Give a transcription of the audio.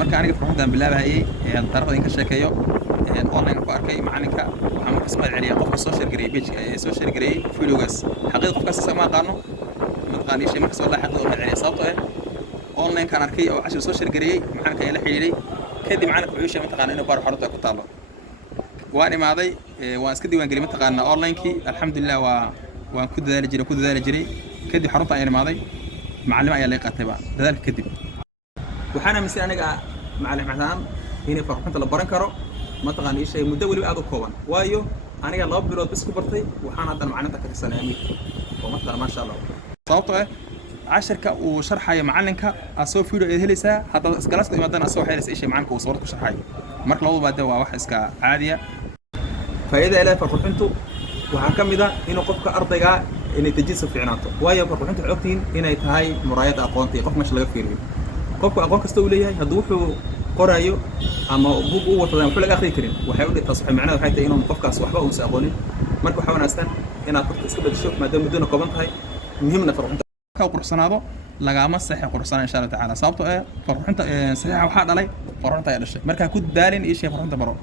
marka aniga farxaddan bilaabayay taariikhda in ka sheekeeyo online ku arkay macalinka waxaan markaas mahad celiyay qofka soo share gareeyay page soo share gareeyay videogaas xaqiiqda qofkaas sama aqaano ma taqaani shay markaas wallahi xaqiiqda mahad celiyay sababtoo ah online kan arkay oo cashir soo share gareeyay macalinka ila xiriiray kadib macalinka wuxuu sheegay ma taqaana inuu baar xarunta ku taalo waan imaaday waan iska diiwaan geliyay ma taqaana online-kii alxamdulillah waan ku dadaali jiray kadib xarunta ayaan imaaday macallin ayaa la qaatayba dadaalka kadib waxaan aaminsan aniga macallin maxaan inay farxanta la baran karo ma taqaan ii shay muddo wali aad u kooban waayo aniga 2 bilood bis ku bartay waxaan hadda macallinta ka tirsanay amiir oo ma taqaan ma sha Allah sababtoo ah casharka uu sharxayo macallinka asoo video ay helaysaa hadda iskalaasta imaadana asoo helaysa shay macallinka uu sawirka ku sharxayo marka labadu baad waa wax iska caadiya faa'iido ilaa farxantu waxaa ka mid ah inuu qofka ardayga inay tajiis fiicnaato waayo farxantu xogtiin inay tahay muraayada aqoonta qof meesha laga fiiriyo qofka aqoon kasta uu leeyahay hadduu wuxuu qorayo ama buug uu wato wuxuu laga akhri karin waxay u dhigtaa sax macnaheedu waxay tahay inuu qofkaas waxba uusan aqoonin marka waxa wanaagsan inaad qofka iska bedesho maadaama muddo kooban tahay muhiimna farxanta ka quruxsanaado lagama saxi quruxsanaa insha Allah taala sababtoo ah farxanta saxiixa waxa dhalay farxanta ay dhashay marka ku daalin iyo shay farxanta baro